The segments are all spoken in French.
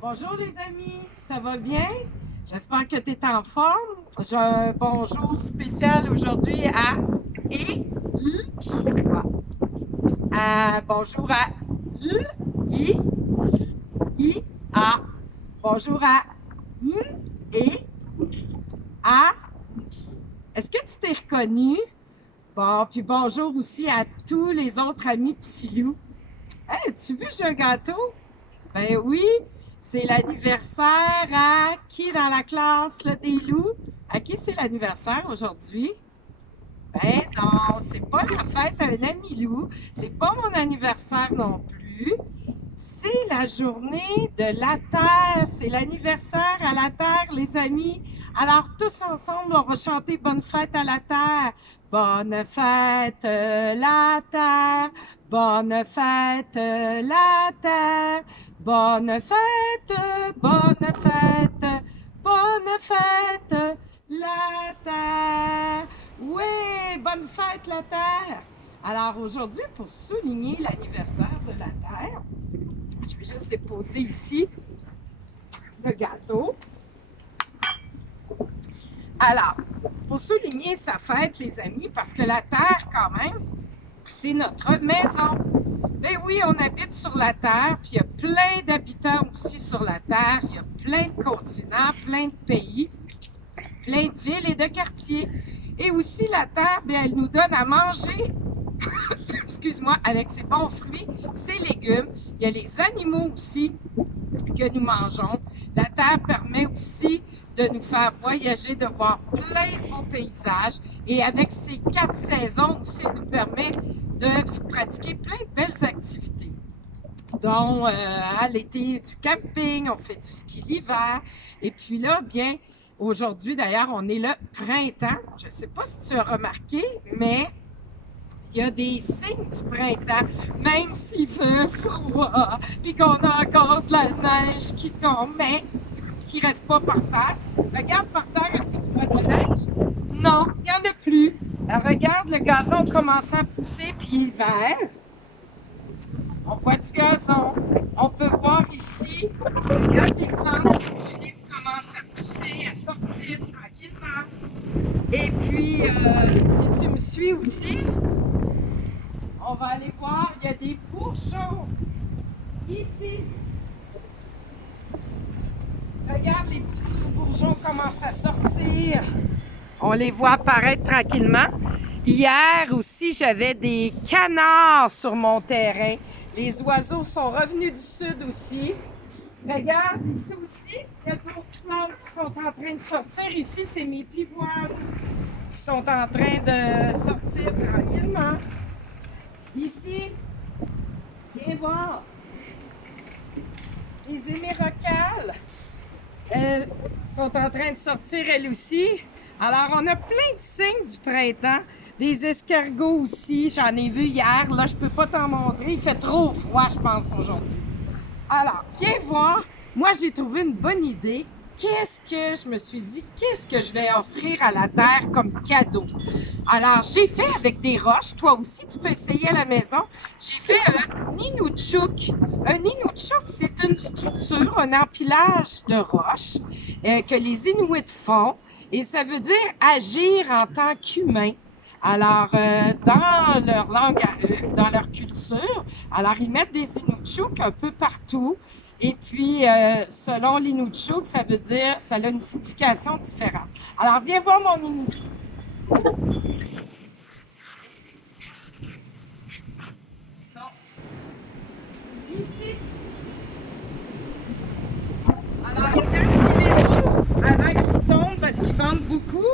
Bonjour les amis, ça va bien? J'espère que tu es en forme. J'ai un bonjour spécial aujourd'hui à I, L, bonjour à L, I, A. Bonjour à M, et A. Est-ce que tu t'es reconnu? Bon, puis bonjour aussi à tous les autres amis petits loups. Hey, tu veux, j'ai un gâteau? Ben oui, c'est l'anniversaire à qui dans la classe là, des loups? À qui c'est l'anniversaire aujourd'hui? Ben non, c'est pas la fête à un ami loup, c'est pas mon anniversaire non plus. C'est la journée de la Terre, c'est l'anniversaire à la Terre, les amis. Alors tous ensemble, on va chanter Bonne fête à la Terre. Bonne fête la Terre, bonne fête la Terre, bonne fête, bonne fête, bonne fête la Terre. Oui, bonne fête la Terre. Alors aujourd'hui, pour souligner l'anniversaire de la Terre, je vais juste déposer ici le gâteau. Alors, pour souligner sa fête, les amis, parce que la Terre, quand même, c'est notre maison. Ben oui, on habite sur la Terre, puis il y a plein d'habitants aussi sur la Terre. Il y a plein de continents, plein de pays, plein de villes et de quartiers. Et aussi, la Terre, bien, elle nous donne à manger, excuse-moi, avec ses bons fruits, ses légumes. Il y a les animaux aussi que nous mangeons. La Terre permet aussi de nous faire voyager, de voir plein de beaux paysages. Et avec ces 4 saisons aussi, elle nous permet de pratiquer plein de belles activités. Donc, à l'été, du camping, on fait du ski l'hiver. Et puis là, bien, aujourd'hui, d'ailleurs, on est le printemps. Je ne sais pas si tu as remarqué, mais il y a des signes du printemps, même s'il fait froid, puis qu'on a encore de la neige qui tombe, mais qui ne reste pas par terre. Regarde par terre, est-ce que tu vois de la neige? Non, il n'y en a plus. Alors, regarde le gazon commençant à pousser, puis il est vert. On voit du gazon. On peut voir ici, regarde les plantes, les tulipes commencent à pousser, à sortir tranquillement. Et puis, si tu me suis aussi, on va aller voir, il y a des bourgeons ici. Regarde, les petits bourgeons commencent à sortir. On les voit apparaître tranquillement. Hier aussi, j'avais des canards sur mon terrain. Les oiseaux sont revenus du sud aussi. Regarde, ici aussi, il y a d'autres plantes qui sont en train de sortir. Ici, c'est mes pivoines qui sont en train de sortir tranquillement. Ici, viens voir, les hémérocales, elles sont en train de sortir elles aussi. Alors, on a plein de signes du printemps. Des escargots aussi, j'en ai vu hier. Là, je peux pas t'en montrer. Il fait trop froid, je pense, aujourd'hui. Alors, viens voir. Moi, j'ai trouvé une bonne idée. Je me suis dit, qu'est-ce que je vais offrir à la Terre comme cadeau? Alors, j'ai fait avec des roches. Toi aussi, tu peux essayer à la maison. J'ai fait un Inukshuk. Un Inukshuk, c'est une structure, un empilage de roches que les Inuits font. Et ça veut dire agir en tant qu'humain. Alors, dans leur langue à eux, dans leur culture, alors ils mettent des Inukshuk un peu partout. Et puis, selon l'Inukshuk, ça veut dire, ça a une signification différente. Alors, viens voir mon Inukshuk. Donc, ici. Alors, regarde s'il est beau avant qu'il tombe parce qu'ils vendent beaucoup.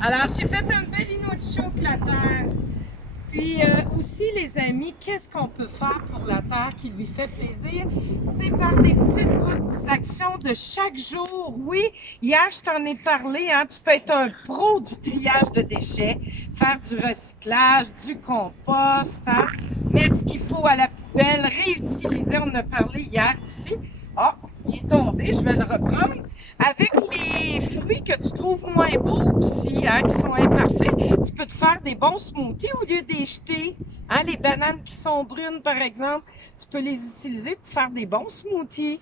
Alors, j'ai fait un bel Inukshuk la terre. Puis aussi, les amis, qu'est-ce qu'on peut faire pour la Terre qui lui fait plaisir? C'est par des petites actions de chaque jour. Oui, hier, je t'en ai parlé, hein, tu peux être un pro du triage de déchets, faire du recyclage, du compost, hein, mettre ce qu'il faut à la poubelle, réutiliser, on en a parlé hier aussi. Oh, il est tombé, je vais le reprendre. Avec les fruits que tu trouves moins beaux aussi, hein, qui sont imparfaits, tu peux te faire des bons smoothies au lieu de les jeter. Hein, les bananes qui sont brunes, par exemple, tu peux les utiliser pour faire des bons smoothies.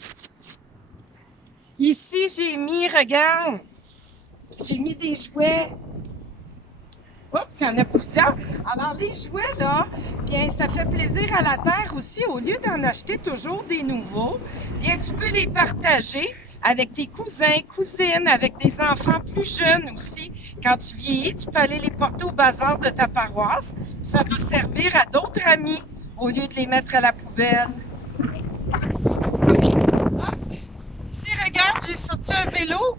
Ici, regarde, j'ai mis des jouets. Oups, il y en a plusieurs. Alors, les jouets, là, bien, ça fait plaisir à la terre aussi. Au lieu d'en acheter toujours des nouveaux, bien, tu peux les partager avec tes cousins, cousines, avec des enfants plus jeunes aussi. Quand tu vieillis, tu peux aller les porter au bazar de ta paroisse. Ça va servir à d'autres amis au lieu de les mettre à la poubelle. Ici, regarde, j'ai sorti un vélo.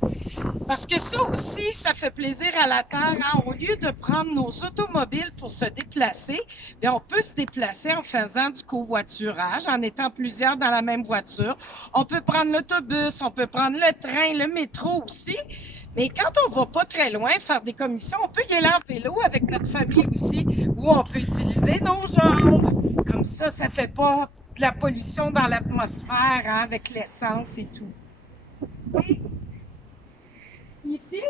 Parce que ça aussi, ça fait plaisir à la terre. Hein? Au lieu de prendre nos automobiles pour se déplacer, bien, on peut se déplacer en faisant du covoiturage, en étant plusieurs dans la même voiture. On peut prendre l'autobus, on peut prendre le train, le métro aussi. Mais quand on va pas très loin faire des commissions, on peut y aller en vélo avec notre famille aussi, ou on peut utiliser nos jambes. Comme ça fait pas de la pollution dans l'atmosphère hein, avec l'essence et tout. Et ici,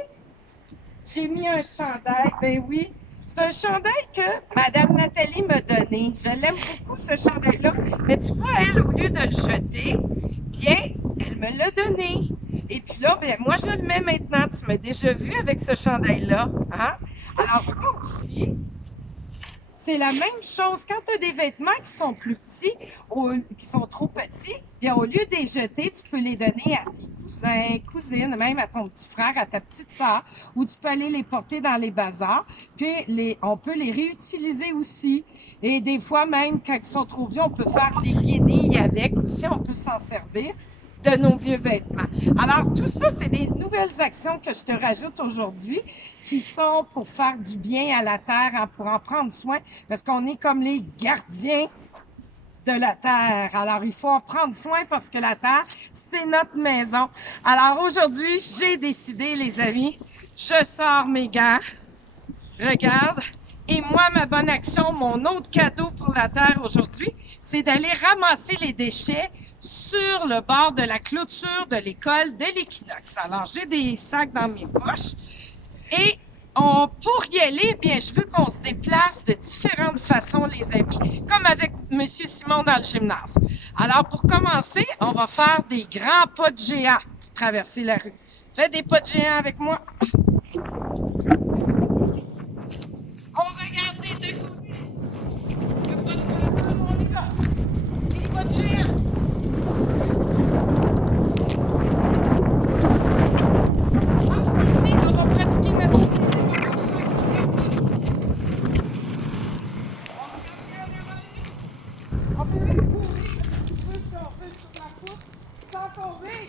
j'ai mis un chandail. Ben oui, c'est un chandail que Madame Nathalie m'a donné. Je l'aime beaucoup, ce chandail-là. Mais tu vois, elle, au lieu de le jeter, bien, elle me l'a donné. Et puis là, ben, moi, je le mets maintenant. Tu m'as déjà vu avec ce chandail-là. Hein? Alors, toi aussi, c'est la même chose. Quand tu as des vêtements qui sont plus petits, qui sont trop petits, bien, au lieu de les jeter, tu peux les donner à tes cousins, cousines, même à ton petit frère, à ta petite soeur, ou tu peux aller les porter dans les bazars. Puis, on peut les réutiliser aussi. Et des fois, même quand ils sont trop vieux, on peut faire des guenilles avec aussi. On peut s'en servir de nos vieux vêtements. Alors, tout ça, c'est des nouvelles actions que je te rajoute aujourd'hui qui sont pour faire du bien à la terre, hein, pour en prendre soin, parce qu'on est comme les gardiens de la terre. Alors, il faut en prendre soin parce que la terre, c'est notre maison. Alors, aujourd'hui, j'ai décidé, les amis, je sors mes gants. Regarde. Et moi, ma bonne action, mon autre cadeau pour la terre aujourd'hui, c'est d'aller ramasser les déchets sur le bord de la clôture de l'école de l'Équinoxe. Alors, j'ai des sacs dans mes poches et pour y aller, bien, je veux qu'on se déplace de différentes façons, les amis, comme avec M. Simon dans le gymnase. Alors, pour commencer, on va faire des grands pas de géant pour traverser la rue. Fais des pas de géant avec moi. On regarde les deux côtés. Il n'y a pas de problème, on y va. Des pas de géant. Ici, on va pratiquer notre marche sur la route. On peut même courir un petit peu si on veut sur la route sans tomber.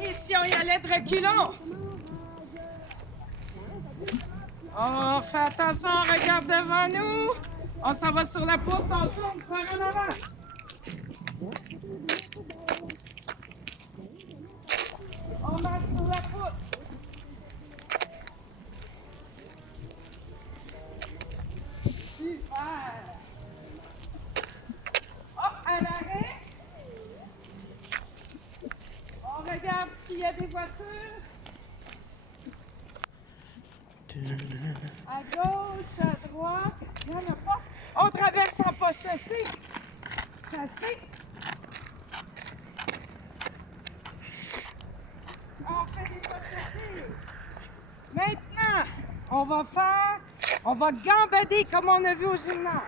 Et si on y allait de reculons? On fait attention, on regarde devant nous. On s'en va sur la poutre, on tourne par en avant. On marche sur la poutre. Super. Hop, à l'arrêt. On regarde s'il y a des voitures. À gauche, à droite. Il n'y en a pas. On traverse en pas chassé. Chassé. On fait des pas chassés. Maintenant, on va gambader comme on a vu au gymnase.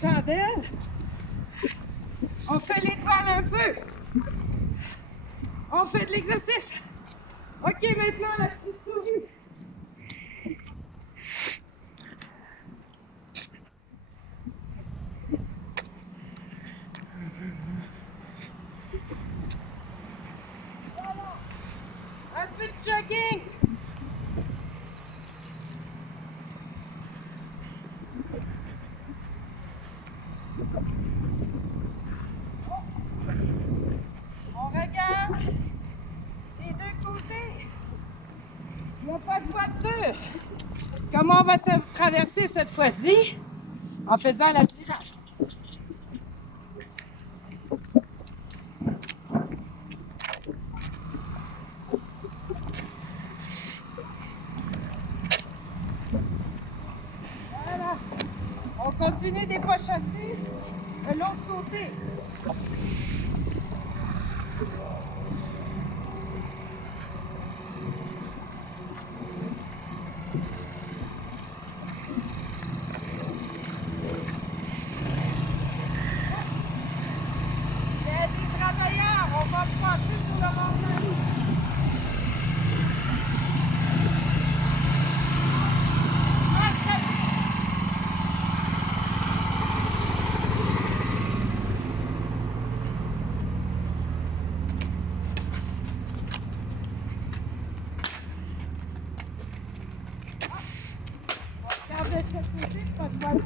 Chandelle. On fait l'étoile un peu. On fait de l'exercice. OK, maintenant la petite souris. Voilà. Un peu de jogging. On regarde des deux côtés. Il n'y a pas de voiture. Comment on va se traverser cette fois-ci? En faisant la girafe. continue d'épochasser de l'autre côté. Il y a des travailleurs, on va passer sur le bord de la rue. Regarde de chaque côté, pas de voiture.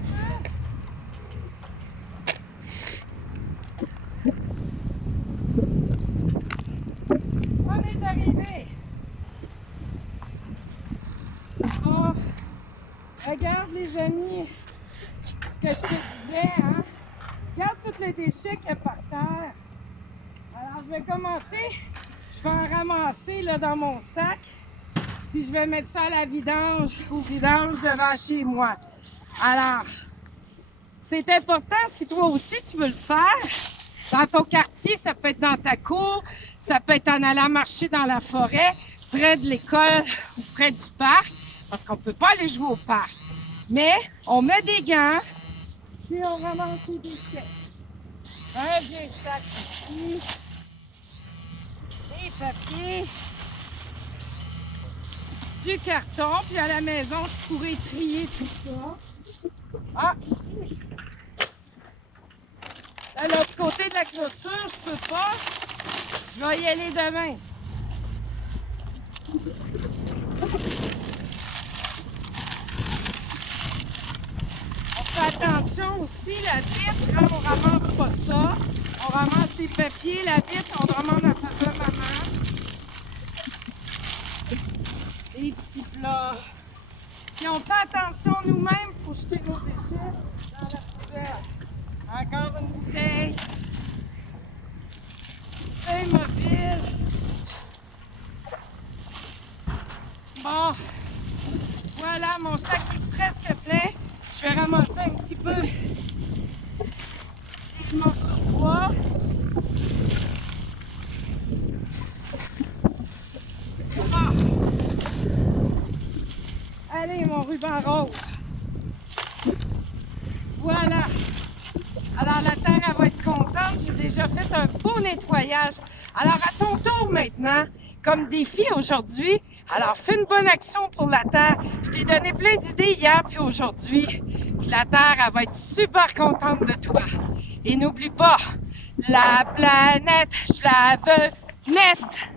On est arrivé. Oh, regarde les amis, ce que je te disais, hein? Regarde tous les déchets qu'il y a par terre. Alors je vais commencer, je vais en ramasser là, dans mon sac. Puis je vais mettre ça à la vidange, au vidange devant chez moi. Alors, c'est important si toi aussi tu veux le faire. Dans ton quartier, ça peut être dans ta cour, ça peut être en allant marcher dans la forêt, près de l'école ou près du parc, parce qu'on ne peut pas aller jouer au parc. Mais on met des gants, puis on ramasse les déchets. Un vieux sac ici, des papiers, du carton, puis à la maison, je pourrais trier tout ça. Ah, ici. De l'autre côté de la clôture, je peux pas. Je vais y aller demain. On fait attention aussi, la vitre, quand on ramasse pas ça, on ramasse les papiers, la vitre, on demande à papa, maman. Des petits plats. Puis on fait attention nous-mêmes pour jeter nos déchets dans la poubelle. Encore une bouteille. Bouteille mobile. Bon. Voilà, mon sac est presque plein. Je vais ramasser un petit peu des morceaux de bois. Ah. Allez, mon ruban rose. Voilà. Alors, la terre, elle va être contente. J'ai déjà fait un beau nettoyage. Alors, à ton tour maintenant, comme défi aujourd'hui, alors fais une bonne action pour la terre. Je t'ai donné plein d'idées hier puis aujourd'hui. La terre, elle va être super contente de toi. Et n'oublie pas, la planète, je la veux nette.